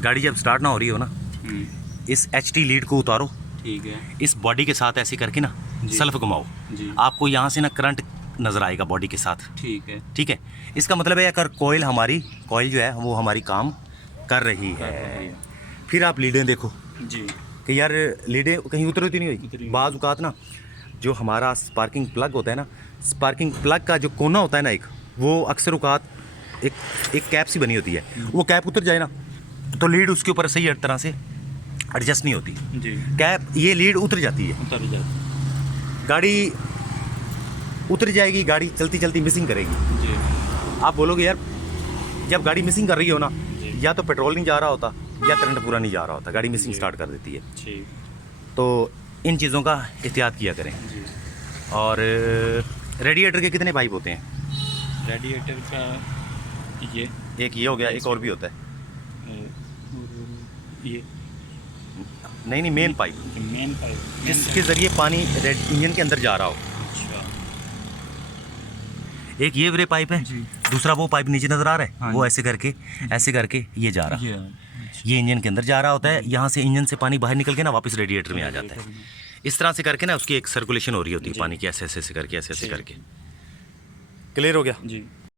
गाड़ी जब स्टार्ट ना हो रही हो ना, इस HT लीड को उतारो, ठीक है। इस बॉडी के साथ ऐसे करके ना जी। सेल्फ घुमाओ, जी। आपको यहाँ से ना करंट नज़र आएगा बॉडी के साथ। ठीक है। ठीक है, इसका मतलब है अगर कॉइल जो है वो हमारी काम कर रही है। फिर आप लीडें देखो जी। कि यार लीडें कहीं उतरी नहीं उतरी हुई। नहीं। बाज़ औक़ात ना जो हमारा स्पार्किंग प्लग होता है ना, स्पार्किंग प्लग का जो कोना होता है ना एक, वो अक्सर औक़ात एक कैप सी बनी होती है, वो कैप उतर जाए ना तो लीड उसके ऊपर सही तरह से एडजस्ट नहीं होती। जी। कैप ये लीड उतर जाती है, उतर जाती। गाड़ी उतर जाएगी, गाड़ी चलती चलती मिसिंग करेगी। जी। आप बोलोगे यार जब गाड़ी मिसिंग कर रही हो ना, जी। या तो पेट्रोल नहीं जा रहा होता या करंट पूरा नहीं जा रहा होता, गाड़ी मिसिंग जी। स्टार्ट कर देती है। ठीक। तो इन चीज़ों का एहतियात किया करें। जी। और रेडिएटर के कितने पाइप होते हैं? रेडिएटर का ये एक ये हो गया, एक और भी होता है। ये नहीं, मेन पाइप मेन पाइप जिसके ज़रिए पानी इंजन के अंदर जा रहा हो। अच्छा। एक ये वाले पाइप है, जी। दूसरा वो पाइप नीचे नज़र आ रहा है, हाँ वो जी। ऐसे करके ये जा रहा है, अच्छा। ये इंजन के अंदर जा रहा होता है। यहाँ से इंजन से पानी बाहर निकल के ना वापस रेडिएटर में आ जाता है। इस तरह से करके ना उसकी एक सर्कुलेशन हो रही होती है पानी की, ऐसे ऐसे करके, ऐसे ऐसे ठीक। करके। क्लियर हो गया? जी।